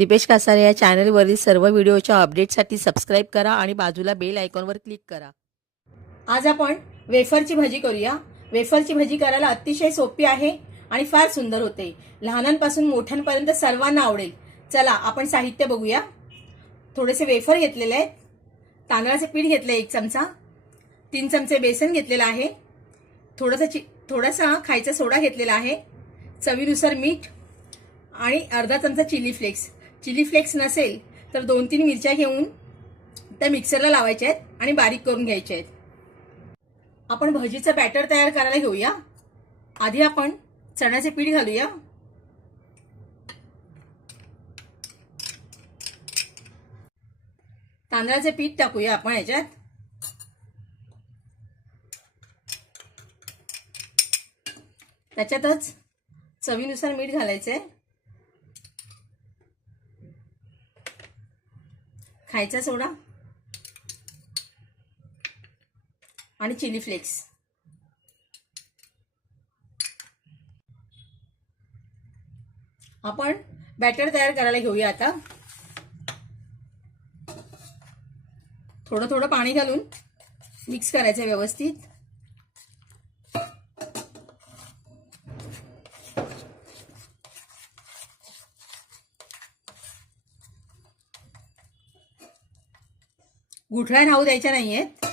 दीपेश कासारे या चॅनलवरील सर्व व्हिडिओच्या अपडेटसाठी सबस्क्राईब करा आणि बाजूला बेल आयकॉनवर क्लिक करा। आज आपण वेफरची भजी करूया। वेफरची भजी करायला अतिशय सोपी आहे आणि फार सुंदर होते। लहानांपासून मोठ्यांपर्यंत सर्वांना आवडेल। चला आपण साहित्य बघूया। थोडेसे वेफर घेतलेले आहेत, तांदळाचे पीठ घेतले 1 चमचा, 3 चमचे बेसन घेतलेला आहे, थोडासा खायचा सोडा घेतलेला आहे, चवीनुसार मीठ आणि अर्धा चमचा चिली फ्लेक्स। चिली फ्लेक्स नसेल तर 2-3 मिरच्या घेऊन त्या मिक्सरला लावायच्या आहेत आणि बारीक करून घ्यायच्या आहेत। आपण भजीचं बॅटर तयार करायला घेऊया। आधी आपण चण्याचे पीठ घालूया, तांदळाचे पीठ टाकूया आपण याच्यात, त्याच्यातच चवीनुसार मीठ घालायचंय, खायचा सोडा आणि चिली फ्लेक्स। आपण बॅटर तयार करायला घेऊया। आता थोडं थोडं पाणी घालून मिक्स करायचं व्यवस्थित। गुठळ्या राहू द्यायच्या नाहीयेत।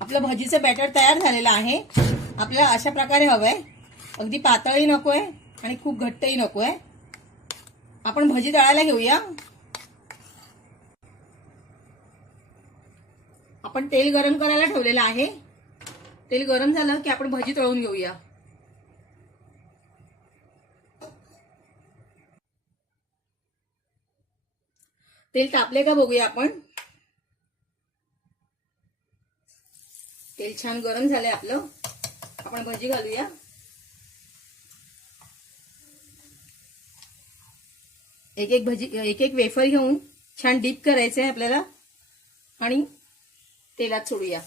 आपलं भजीचं बॅटर तयार झालेलं आहे। आपल्याला अशा प्रकारे हवंय, अगदी पातळही नकोय आणि खूप घट्टही नकोय। आपण भजी तळायला घेऊया। आपण तेल गरम करायला ठेवलेलं आहे। तेल गरम झालं की आपण भजी तळून घेऊया। तेल तापले का बघूया आपण। तेल छान गरम झालंय आपलं। आपण भजी घालूया। एक एक वेफर घेऊन छान डीप करायचंय आपल्याला आणि तेलात सोडूया।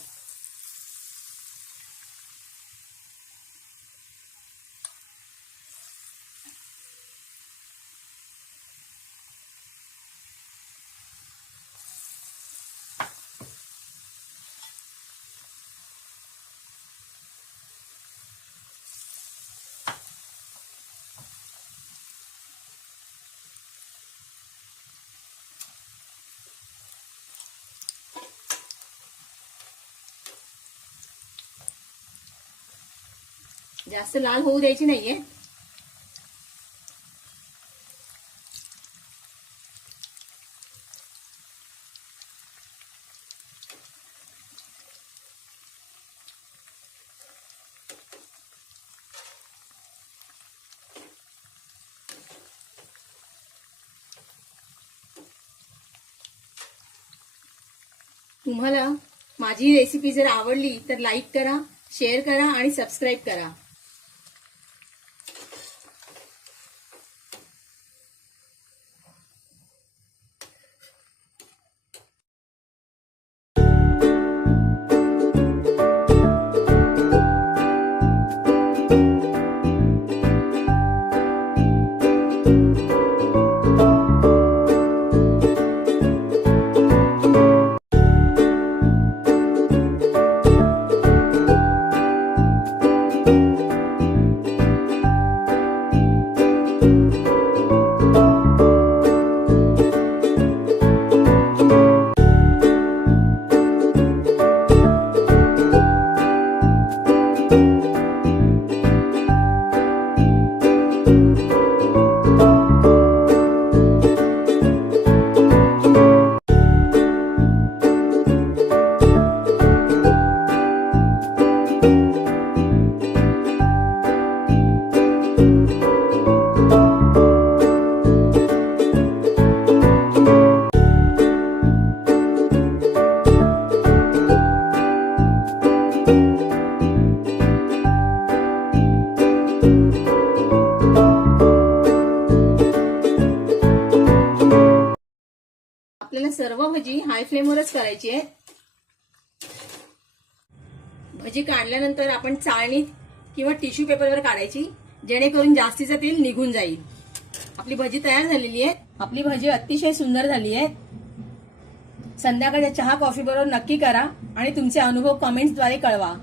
जास्त लाल होऊ द्यायची नाहीये। तुम्हाला माझी रेसिपी जर आवडली तर लाईक करा, शेअर करा आणि सबस्क्राईब करा। आपल्याला सर्व भजी हाय फ्लेमवरच करायची आहे। भजी काढल्यानंतर आपण चाळणीत किंवा टिश्यू पेपरवर काढायची, जेणेकरून जास्तीचं तेल निघून जाईल. आपली भजी तयार झालेली आहे. आपली भजी अतिशय सुंदर झाली आहे. संध्याकाळच्या चहा कॉफी बरोबर नक्की करा आणि तुमचे अनुभव कमेंट्सद्वारे कळवा.